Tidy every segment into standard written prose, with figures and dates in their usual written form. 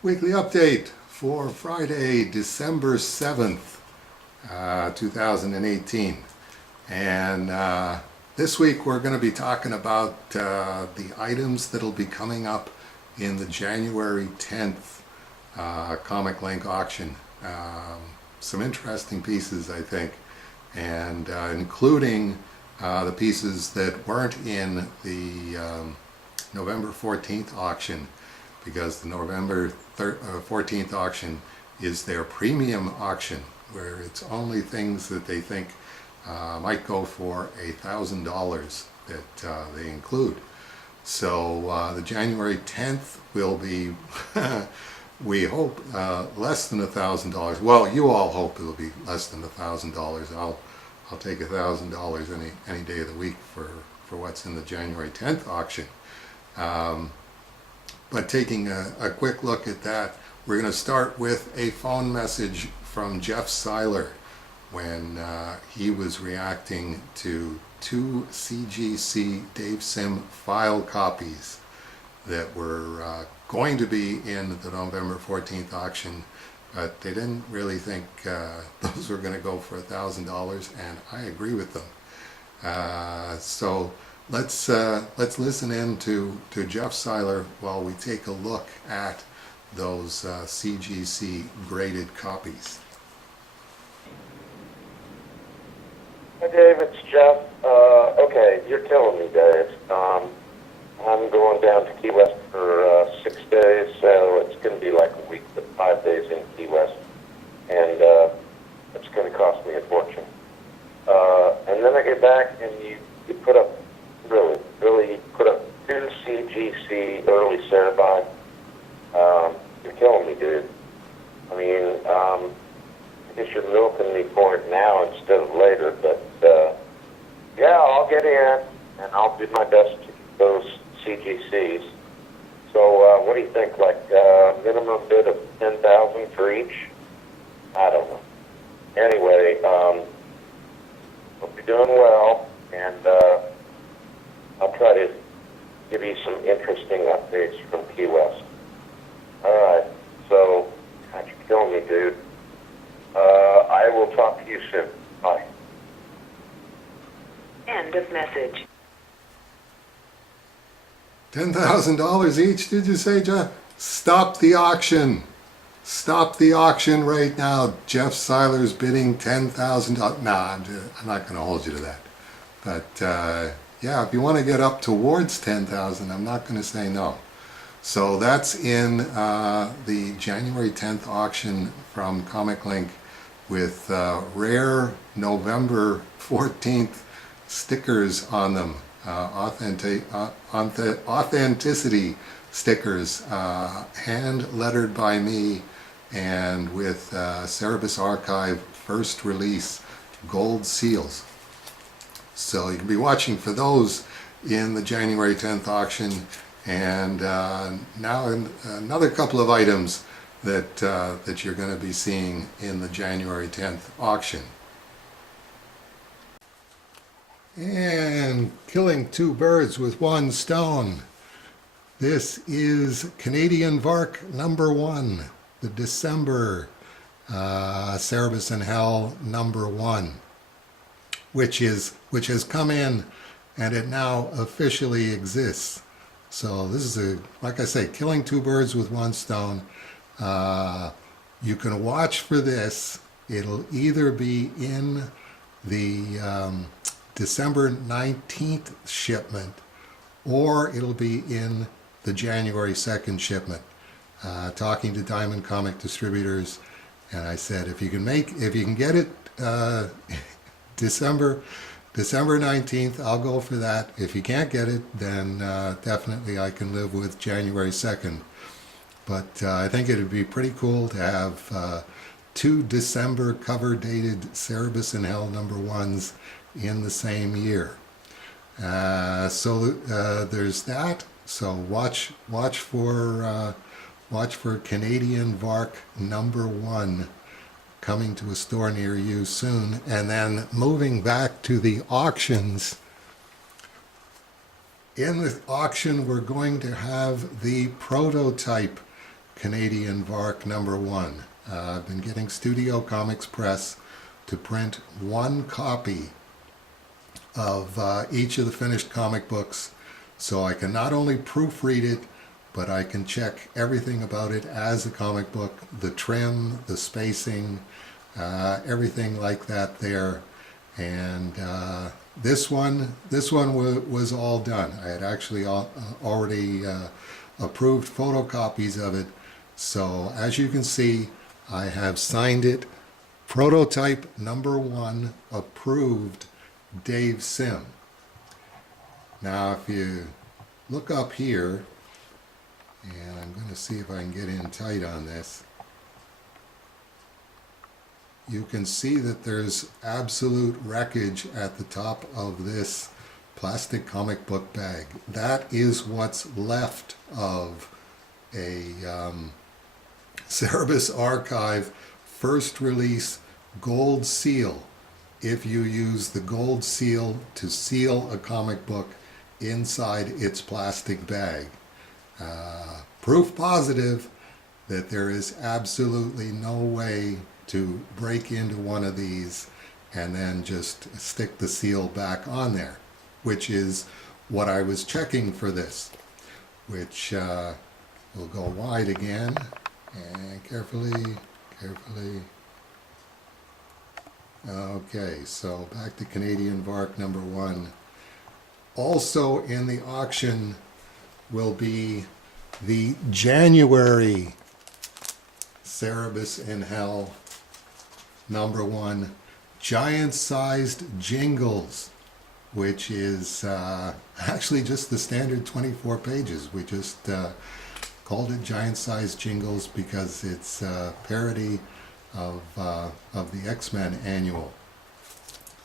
Weekly update for Friday, December 7th, 2018. And this week we're going to be talking about the items that'll be coming up in the January 10th ComicLink auction. Some interesting pieces, I think, and including the pieces that weren't in the November 14th auction, because the November 14th auction is their premium auction, where it's only things that they think might go for $1,000 that they include. So the January 10th will be, we hope, less than $1,000. Well, you all hope it'll be less than $1,000. I'll take $1,000 any day of the week for what's in the January 10th auction. But taking a quick look at that, we're going to start with a phone message from Jeff Seiler when he was reacting to two CGC Dave Sim file copies that were going to be in the November 14th auction, but they didn't really think those were going to go for $1,000, and I agree with them. So let's listen in to Jeff Seiler while we take a look at those CGC graded copies. Hi Dave, it's Jeff. Okay, you're killing me, Dave. I'm going down to Key West for 6 days, so it's going to be like a week, but 5 days in Key West, and it's going to cost me a fortune. And then I get back and you put up, really put up two CGC early Cerebus. You're killing me, dude. I mean, I guess you're milking me for it now instead of later, but yeah, I'll get in and I'll do my best to get those CGCs. So what do you think, like minimum bid of $10,000 for each? I don't know. Anyway, hope you're doing well, and I'll try to give you some interesting updates from Key West. All right, so, God, you're killing me, dude. I will talk to you soon. Bye. End of message. $10,000 each, did you say, Jeff? Stop the auction. Stop the auction right now. Jeff Seiler's bidding $10,000. Nah, I'm not going to hold you to that. But yeah, if you want to get up towards $10,000, I'm not going to say no. So that's in the January 10th auction from ComicLink with rare November 14th stickers on them. Authenticity stickers, hand lettered by me, and with Cerebus Archive first release gold seals. So you can be watching for those in the January 10th auction. And now another couple of items that you're going to be seeing in the January 10th auction. And killing two birds with one stone. This is Canadian Vark #1, the December Cerebus in Hell #1, which has come in, and it now officially exists. So this is like I say, killing two birds with one stone. You can watch for this. It'll either be in the December 19th shipment, or it'll be in the January 2nd shipment. Talking to Diamond Comic Distributors, and I said, if you can get it December 19th, I'll go for that. If you can't get it, then definitely I can live with January 2nd. But I think it would be pretty cool to have two December cover dated Cerebus in Hell #1s in the same year. So there's that. So watch for Canadian Vark #1 coming to a store near you soon. And then moving back to the auctions. In the auction, we're going to have the prototype Canadian Vark #1. I've been getting Studio Comics Press to print one copy of each of the finished comic books, so I can not only proofread it, but I can check everything about it as a comic book, the trim, the spacing, everything like that there. And this one was all done. I had actually already approved photocopies of it. So as you can see, I have signed it, prototype #1, approved, Dave Sim. Now if you look up here, and I'm going to see if I can get in tight on this, you can see that there's absolute wreckage at the top of this plastic comic book bag. That is what's left of a Cerebus Archive first release gold seal, if you use the gold seal to seal a comic book inside its plastic bag. Proof positive that there is absolutely no way to break into one of these and then just stick the seal back on there, which is what I was checking for this, which will go wide again, and carefully. Okay, so back to Canadian Vark #1. Also in the auction will be the January Cerebus in Hell #1 giant-sized jingles, which is actually just the standard 24 pages. We just called it giant-sized jingles because it's a parody of the X-Men annual,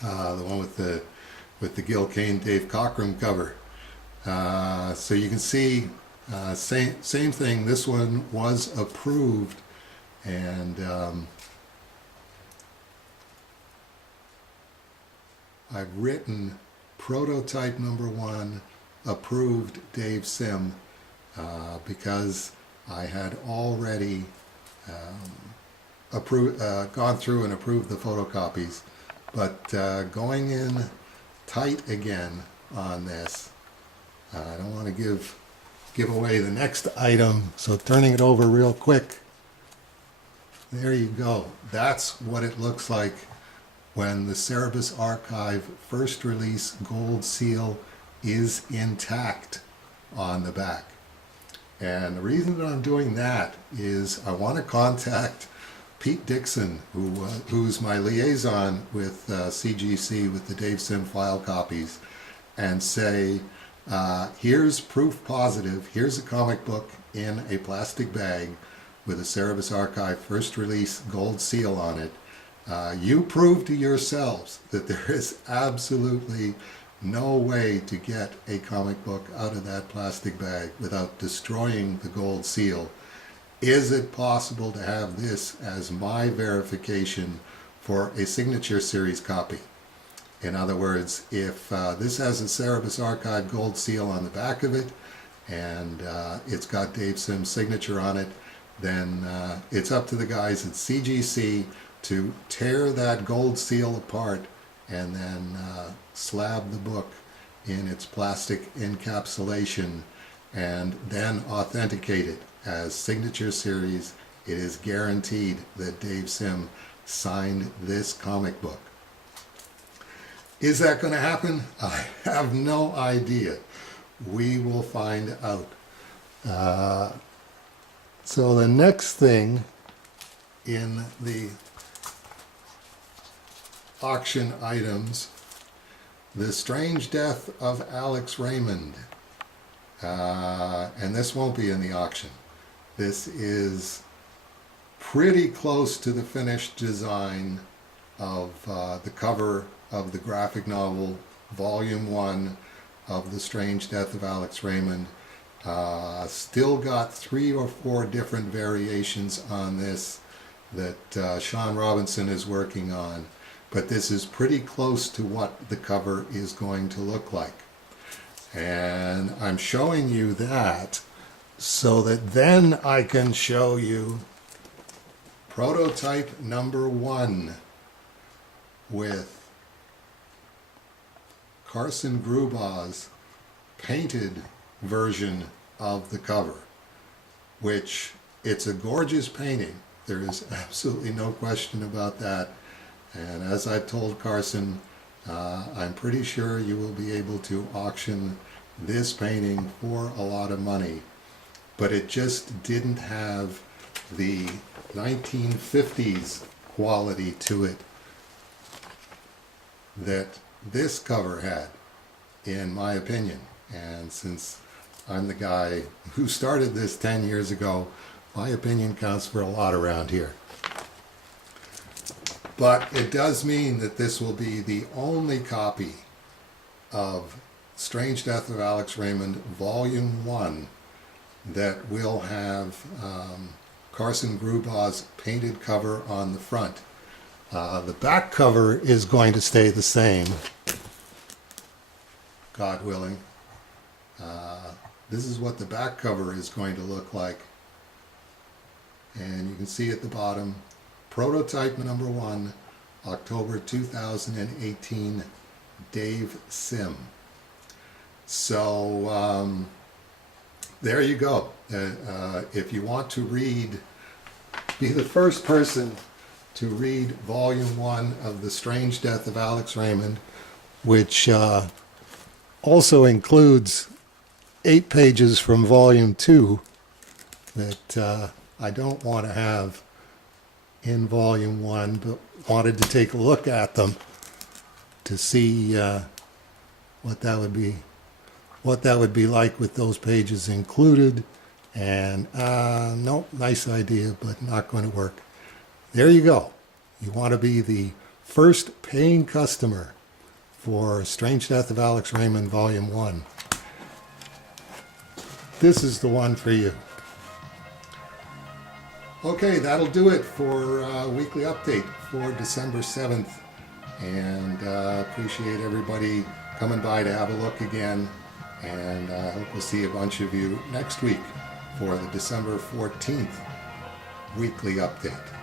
the one with the Gil Kane, Dave Cockrum cover. So you can see, same thing. This one was approved, and I've written prototype #1, approved, Dave Sim, because I had already gone through and approved the photocopies. But going in tight again on this, I don't want to give away the next item, so turning it over real quick. There you go. That's what it looks like when the Cerebus Archive first release gold seal is intact on the back. And the reason that I'm doing that is I want to contact Pete Dixon, who's my liaison with CGC, with the Dave Sim file copies, and say, here's proof positive, here's a comic book in a plastic bag with a Cerebus Archive first release gold seal on it. You prove to yourselves that there is absolutely no way to get a comic book out of that plastic bag without destroying the gold seal. Is it possible to have this as my verification for a signature series copy? In other words, if this has a Cerebus Archive gold seal on the back of it, and it's got Dave Sim's signature on it, then it's up to the guys at CGC to tear that gold seal apart and then slab the book in its plastic encapsulation and then authenticate it as signature series. It is guaranteed that Dave Sim signed this comic book. Is that going to happen? I have no idea. We will find out. So the next thing in the auction items, The Strange Death of Alex Raymond. And this won't be in the auction. This is pretty close to the finished design of the cover of the graphic novel, Volume 1 of The Strange Death of Alex Raymond. Still got 3 or 4 different variations on this that Sean Robinson is working on, but this is pretty close to what the cover is going to look like. And I'm showing you that so that then I can show you prototype number 1 with Carson Grubau's painted version of the cover, which it's a gorgeous painting. There is absolutely no question about that. And as I've told Carson, I'm pretty sure you will be able to auction this painting for a lot of money. But it just didn't have the 1950s quality to it that this cover had, in my opinion. And since I'm the guy who started this 10 years ago, my opinion counts for a lot around here. But it does mean that this will be the only copy of Strange Death of Alex Raymond Volume 1 that will have Carson Grubau's painted cover on the front. The back cover is going to stay the same, God willing. This is what the back cover is going to look like. And you can see at the bottom, prototype number 1, October 2018, Dave Sim. So there you go. If you want to read, be the first person to read Volume 1 of The Strange Death of Alex Raymond, which also includes 8 pages from Volume 2 that I don't want to have in Volume 1, but wanted to take a look at them to see what that would be like with those pages included. And no, nice idea, but not going to work. There you go. You want to be the first paying customer for Strange Death of Alex Raymond Volume 1. This is the one for you. Okay, that'll do it for Weekly Update for December 7th. And appreciate everybody coming by to have a look again. And I hope we'll see a bunch of you next week for the December 14th Weekly Update.